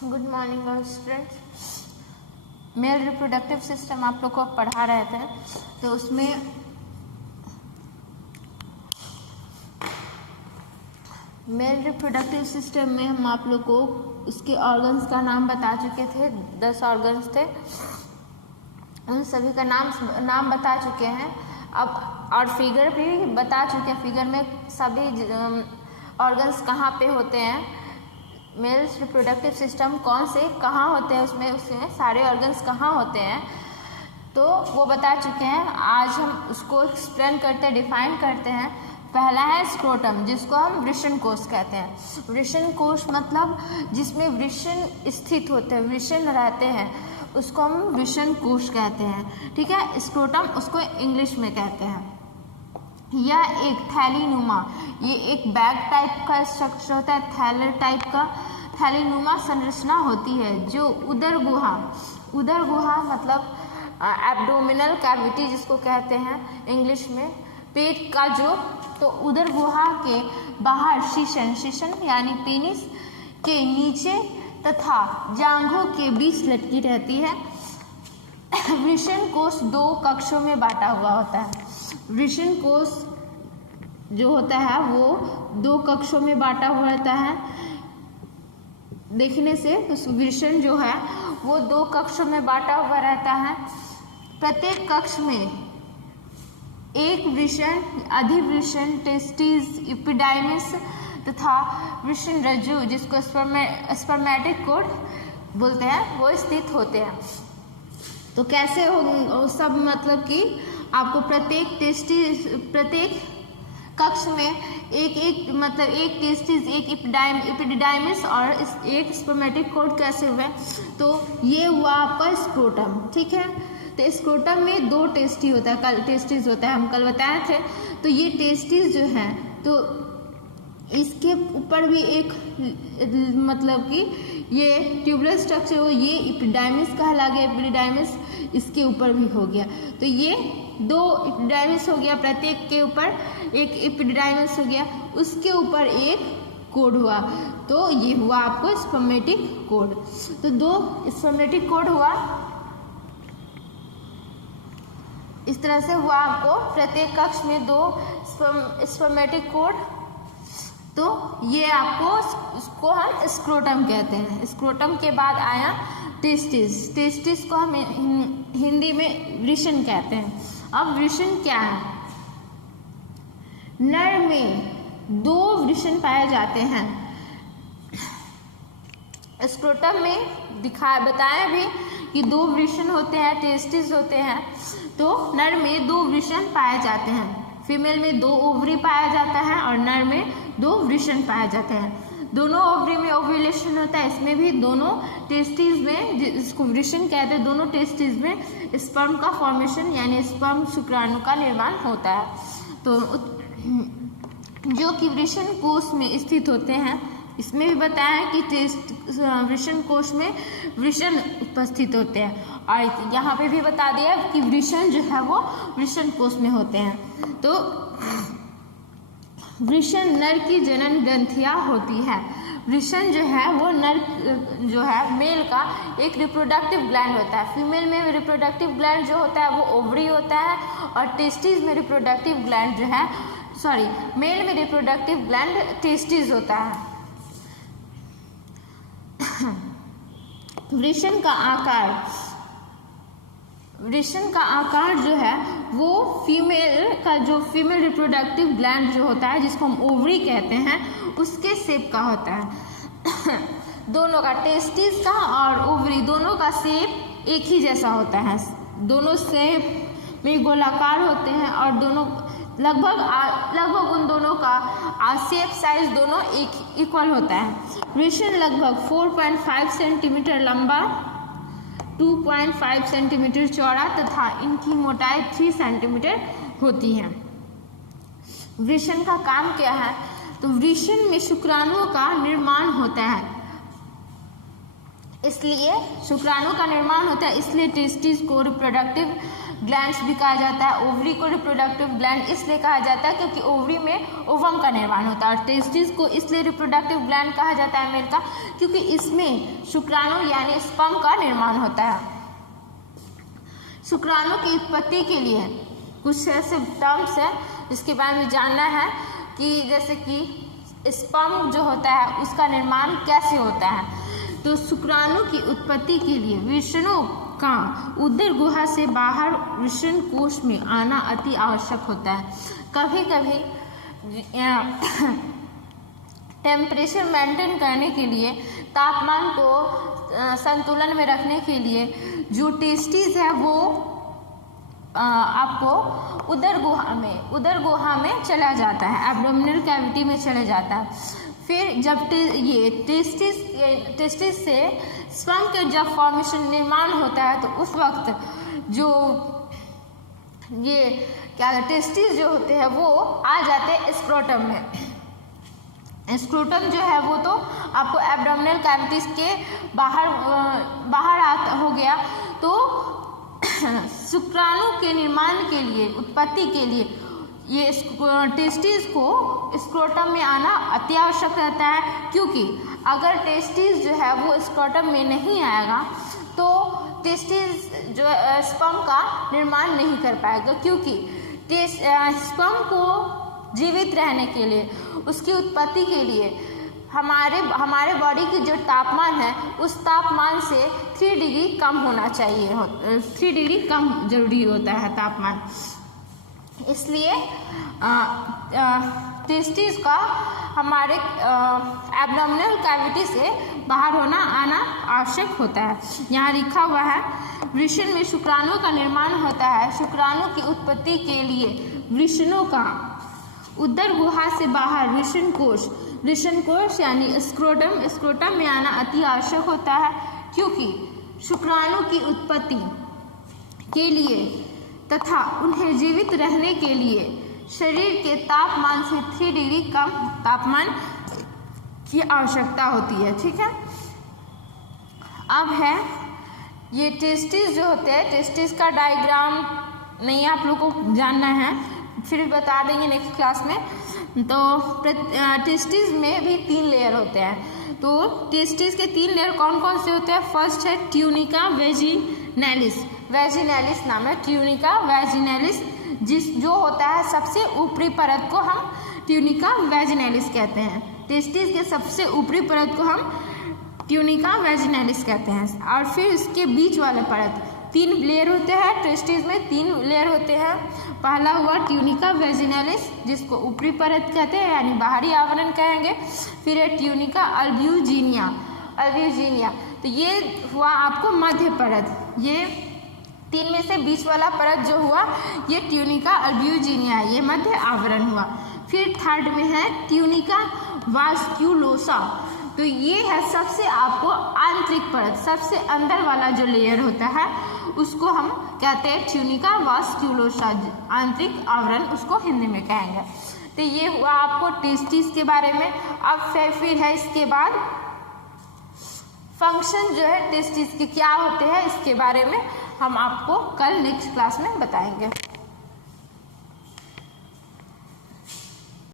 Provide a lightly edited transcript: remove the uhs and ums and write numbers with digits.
Good morning students. Male reproductive system आप लोग को पढ़ा रहे थे, तो उसमें मेल रिप्रोडक्टिव सिस्टम में हम आप लोग को उसके ऑर्गन्स का नाम बता चुके थे। 10 ऑर्गन्स थे, उन सभी का नाम बता चुके हैं। अब और फिगर भी बता चुके हैं। फिगर में सभी ऑर्गन्स कहाँ पे होते हैं, मेल्स रिप्रोडक्टिव सिस्टम कौन से कहाँ होते हैं, उसमें सारे ऑर्गन्स कहाँ होते हैं, तो वो बता चुके हैं। आज हम उसको एक्सप्लेन करते हैं, डिफाइन करते हैं। पहला है स्क्रोटम, जिसको हम वृषण कोश कहते हैं। वृषण कोश मतलब जिसमें वृषण स्थित होते हैं, वृषण रहते हैं, उसको हम वृषण कोश कहते हैं। ठीक है, स्क्रोटम उसको इंग्लिश में कहते हैं। यह एक थैलीनुमा, ये एक बैग टाइप का स्ट्रक्चर होता है, थैलर टाइप का थैलीनुमा संरचना होती है, जो उदर गुहा मतलब एब्डोमिनल कैविटी जिसको कहते हैं इंग्लिश में, पेट का जो, तो उदर गुहा के बाहर शीशन यानी पेनिस के नीचे तथा जांघों के बीच लटकी रहती है। वृषण कोश 2 कक्षों में बांटा हुआ होता है। वृषण कोश जो होता है वो 2 कक्षों में बांटा हुआ रहता है। देखने से उस वृषण जो है वो 2 कक्षों में बांटा हुआ रहता है। प्रत्येक कक्ष में एक वृषण, अधिवृषण, टेस्टिस, एपिडाइमिस तथा वृषण रज्जु जिसको स्पर्मेटिक कोड बोलते हैं, वो स्थित होते हैं। तो कैसे हो सब, मतलब कि आपको प्रत्येक कक्ष में एक मतलब एक टेस्टिस, एक एपिडिडाइमिस और एक स्पर्मेटिक कोड कैसे हुए, तो ये हुआ आपका स्क्रोटम। ठीक है, तो स्क्रोटम में 2 टेस्टी होता है, टेस्टिस होता है, हम कल बताए थे। तो ये टेस्टिस जो है, तो इसके ऊपर भी एक मतलब कि ये ट्यूबुलर स्ट्रक्चर हो, ये एपिडाइमिस कहला गया, एपिडिडाइमिस इसके ऊपर भी हो गया। तो ये 2 एपिडाइमिस हो गया, प्रत्येक के ऊपर एक एपिडिडाइमिस हो गया, उसके ऊपर एक कोड हुआ, तो ये हुआ आपको स्पर्मेटिक कोड। तो 2 स्पर्मेटिक कोड हुआ, इस तरह से हुआ आपको प्रत्येक कक्ष में 2 स्पर्मेटिक कोड। तो ये आपको, उसको हम स्क्रोटम कहते हैं। स्क्रोटम के बाद आया टेस्टिस। टेस्टिस को हम हिंदी में वृषण कहते हैं। अब वृषण क्या है? नर में 2 वृषण पाए जाते हैं। स्क्रोटम में बताया भी कि 2 वृषण होते हैं, टेस्टिस होते हैं। तो नर में 2 वृषण पाए जाते हैं। फीमेल में 2 ओवरी पाया जाता है और नर में 2 वृषण पाए जाते हैं। दोनों ओवरी में ओव्यूलेशन होता है, इसमें भी दोनों टेस्टिस में, जिसको वृषण कहते हैं, दोनों टेस्टिस में स्पर्म का फॉर्मेशन यानी स्पर्म शुक्राणु का निर्माण होता है। तो जो कि वृषण कोश में स्थित होते हैं, इसमें भी बताया है कि वृषण कोश में वृषण उपस्थित होते हैं, और यहाँ पे भी बता दिया कि वृषण जो है वो वृषण कोश में होते हैं। तो वृषण नर की जनन ग्रंथियाँ होती है। वृषण जो है वो नर जो है, मेल का एक रिप्रोडक्टिव ग्लैंड होता है। फीमेल में रिप्रोडक्टिव ग्लैंड जो होता है वो ओवरी होता है, और टेस्टिस में रिप्रोडक्टिव ग्लैंड जो है, मेल में रिप्रोडक्टिव ग्लैंड टेस्टिस होता है। वृषण का आकार जो है वो फीमेल रिप्रोडक्टिव ग्लैंड जो होता है, जिसको हम ओवरी कहते हैं, उसके शेप का होता है। दोनों का, टेस्टिस का और ओवरी दोनों का शेप एक ही जैसा होता है। दोनों शेप में गोलाकार होते हैं, और दोनों लगभग उन दोनों का शेप साइज दोनों एक इक्वल होता है। वृषण लगभग 4.5 सेंटीमीटर लंबा, 2.5 सेंटीमीटर चौड़ा तथा इनकी मोटाई 3 सेंटीमीटर होती है। वृषण का काम क्या है? तो वृषण में शुक्राणुओं का निर्माण होता है। इसलिए शुक्राणु का निर्माण होता है, इसलिए टेस्टिस को रिप्रोडक्टिव ग्लैंड्स भी कहा जाता है। ओवरी को रिप्रोडक्टिव ग्लैंड इसलिए कहा जाता है क्योंकि ओवरी में ओवम का निर्माण होता है, और टेस्टिस को इसलिए रिप्रोडक्टिव ग्लैंड कहा जाता है मेल का क्योंकि इसमें शुक्राणु यानी स्पर्म का निर्माण होता है। शुक्राणु की उत्पत्ति के लिए कुछ ऐसे टर्म्स है जिसके बारे में जानना है कि जैसे कि स्पर्म जो होता है उसका निर्माण कैसे होता है। तो शुक्राणु की उत्पत्ति के लिए वृषणों का उदर गुहा से बाहर वृषण कोश में आना अति आवश्यक होता है। कभी कभी टेम्परेचर मेंटेन करने के लिए, तापमान को संतुलन में रखने के लिए जो टेस्टिस है वो आपको उदर गुहा में चला जाता है, एब्डोमिनल कैविटी में चला जाता है। फिर जब ये टेस्टिस से स्पर्म के जब फॉर्मेशन निर्माण होता है तो उस वक्त जो ये क्या टेस्टिस जो होते हैं वो आ जाते हैं स्क्रोटम में। स्क्रोटम जो है वो तो आपको एब्डोमिनल कैविटीज के बाहर आता हो गया। तो शुक्राणु के निर्माण के लिए, उत्पत्ति के लिए ये टेस्टिस को स्क्रोटम में आना अति आवश्यक रहता है, क्योंकि अगर टेस्टिस जो है वो स्क्रोटम में नहीं आएगा तो टेस्टिस जो स्पर्म का निर्माण नहीं कर पाएगा, क्योंकि स्पर्म को जीवित रहने के लिए, उसकी उत्पत्ति के लिए हमारे बॉडी की जो तापमान है उस तापमान से 3 डिग्री कम होना चाहिए, 3 डिग्री कम जरूरी होता है तापमान। इसलिए टेस्टिस का हमारे एब्डोमिनल कैविटी से बाहर आना आवश्यक होता है। यहाँ लिखा हुआ है वृषण में शुक्राणु का निर्माण होता है। शुक्राणु की उत्पत्ति के लिए वृषणों का उदर गुहा से बाहर वृषण कोश यानी स्क्रोटम में आना अति आवश्यक होता है, क्योंकि शुक्राणु की उत्पत्ति के लिए तथा उन्हें जीवित रहने के लिए शरीर के तापमान से 3 डिग्री कम तापमान की आवश्यकता होती है। ठीक है, अब है ये टेस्टिस जो होते हैं, टेस्टिस का डायग्राम नहीं आप लोगों को जानना है, फिर बता देंगे नेक्स्ट क्लास में। तो टेस्टिस में भी 3 लेयर होते हैं। तो टेस्टिस के 3 लेयर कौन कौन से होते हैं? फर्स्ट है ट्यूनिका वेजिनैलिस नाम है, ट्यूनिका वेजिनैलिस, जो होता है सबसे ऊपरी परत को हम ट्यूनिका वेजिनैलिस कहते हैं। टेस्टिस के सबसे ऊपरी परत को हम ट्यूनिका वेजिनैलिस कहते हैं। और फिर उसके बीच वाले परत 3 लेयर होते हैं। टेस्टिस में 3 लेयर होते हैं। पहला हुआ ट्यूनिका वेजिनैलिस, जिसको ऊपरी परत कहते हैं यानी बाहरी आवरण कहेंगे। फिर है ट्यूनिका अल्ब्यूजिनिया, तो ये हुआ आपको मध्य परत। ये 3 में से बीच वाला परत जो हुआ ये ट्यूनिका अल्ब्यूजिनिया, ये मध्य आवरण हुआ। फिर थर्ड में है ट्यूनिका वास्क्यूलोसा, तो ये है सबसे आपको आंतरिक परत, सबसे अंदर वाला जो लेयर होता है उसको हम कहते हैं ट्यूनिका वास्क्यूलोसा, आंतरिक आवरण उसको हिंदी में कहेंगे। तो ये हुआ आपको टेस्टिस के बारे में। अब फिर है इसके बाद फंक्शन जो है टेस्टिस के क्या होते हैं, इसके बारे में हम आपको कल नेक्स्ट क्लास में बताएंगे।